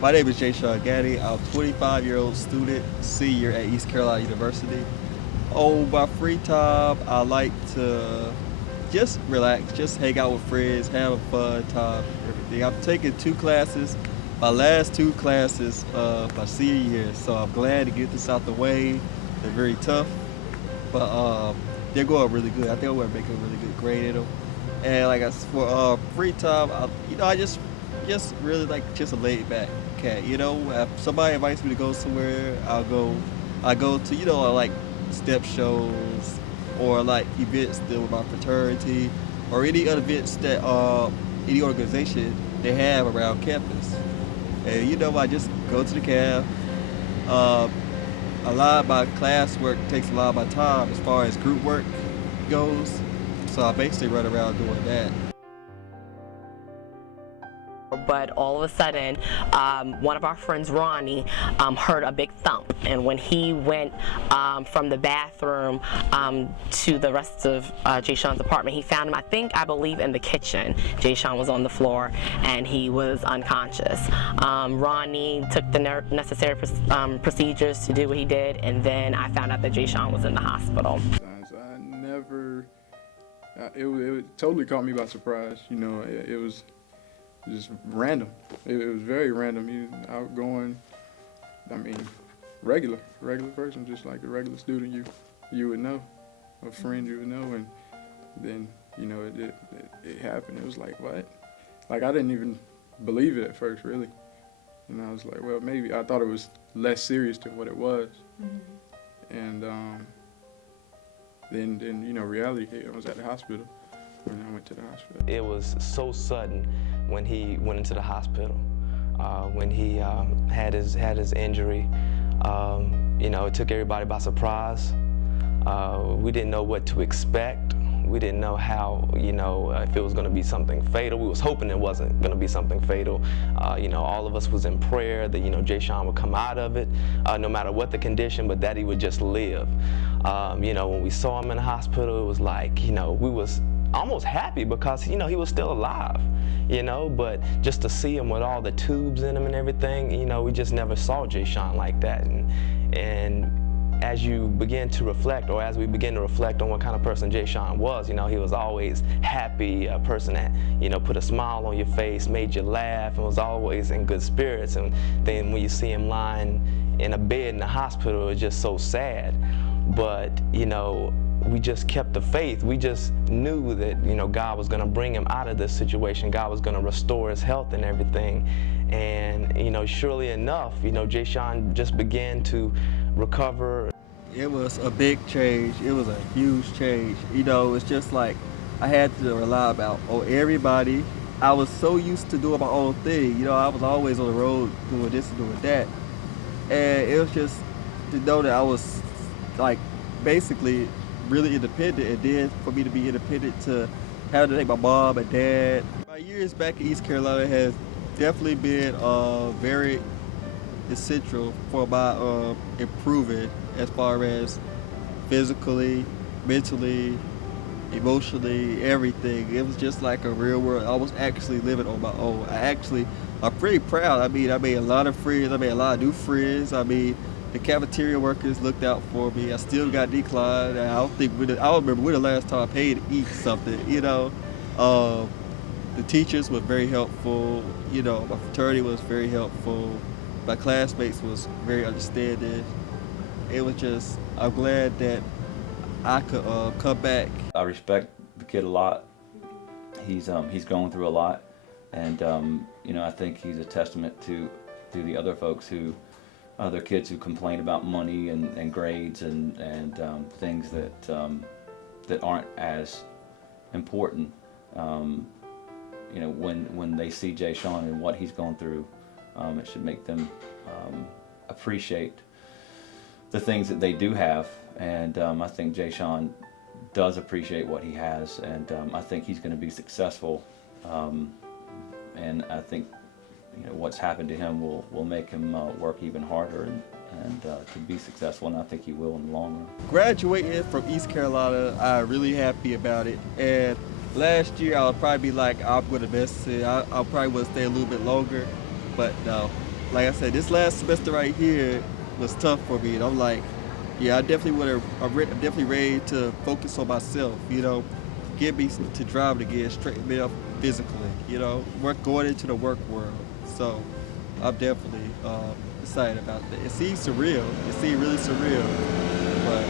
My name is Jashun Gaddy. I'm a 25-year-old student, senior at East Carolina University. On my free time, I like to just relax, just hang out with friends, have a fun time, everything. I'm taking two classes, my last two classes of my senior year, so I'm glad to get this out the way. They're very tough, but they're going really good. I think I'm going to make a really good grade in them. And like I said, for free time, I just really like just a laid back cat. If somebody invites me to go somewhere, I'll go. I go to like step shows or like events that with my fraternity or any other events that any organization they have around campus. And I just go to the cab. Uh, a lot of my classwork takes a lot of my time as far as group work goes. So I basically run around doing that. But all of a sudden, one of our friends, Ronnie, heard a big thump. And when he went from the bathroom to the rest of Jashun's apartment, he found him, I believe, in the kitchen. Jashun was on the floor and he was unconscious. Ronnie took the necessary procedures to do what he did, and then I found out that Jashun was in the hospital. I never, it totally caught me by surprise. It was just random. It was very random. He was outgoing. Regular person, just like a regular student you would know, a friend you would know, and then it happened. It was like, what? Like, I didn't even believe it at first, really. And I was like, well, maybe I thought it was less serious than what it was. Mm-hmm. And then reality hit. I was at the hospital. When I went to the hospital. It was so sudden when he went into the hospital, when he had his injury. It took everybody by surprise. We didn't know what to expect. We didn't know how, if it was going to be something fatal. We was hoping it wasn't going to be something fatal. All of us was in prayer that, Jashun would come out of it, no matter what the condition, but that he would just live. When we saw him in the hospital, it was like, we was almost happy because, he was still alive, but just to see him with all the tubes in him and everything, we just never saw Jashun like that. And as you begin to reflect, or as we begin to reflect on what kind of person Jashun was, he was always happy, a person that, put a smile on your face, made you laugh, and was always in good spirits. And then when you see him lying in a bed in the hospital, it was just so sad. But, we just kept the faith. We just knew that, God was going to bring him out of this situation. God was going to restore his health and everything. And, surely enough, Jashun just began to recover. It was a big change. It was a huge change. It's just like I had to rely on everybody. I was so used to doing my own thing. I was always on the road doing this and doing that. And it was just to know that I was like basically really independent, and then for me to be independent to have to take my mom and dad. My years back in East Carolina has definitely been very essential for my improving as far as physically, mentally, emotionally, everything. It was just like a real world. I was actually living on my own. I'm pretty proud. I made a lot of friends. I made a lot of new friends. The cafeteria workers looked out for me. I still got declined. I don't remember when the last time I paid to eat something. The teachers were very helpful. My fraternity was very helpful. My classmates was very understanding. It was just, I'm glad that I could come back. I respect the kid a lot. He's going through a lot, and I think he's a testament to the other folks other kids who complain about money and grades and things that aren't as important. When they see Jashun and what he's going through, it should make them appreciate the things that they do have. And I think Jashun does appreciate what he has, and I think he's going to be successful. And I think what's happened to him will make him work even harder and to be successful, and I think he will in the long run. Graduating from East Carolina, I'm really happy about it. And last year, I'll probably be like, I'm going to miss it. I probably would stay a little bit longer, but no, like I said, this last semester right here was tough for me. And I'm like, yeah, I definitely I'm definitely ready to focus on myself, you know, get me to driving again, straighten me up physically, you know, going into the work world. So I'm definitely excited about that. It seems surreal. It seems really surreal, but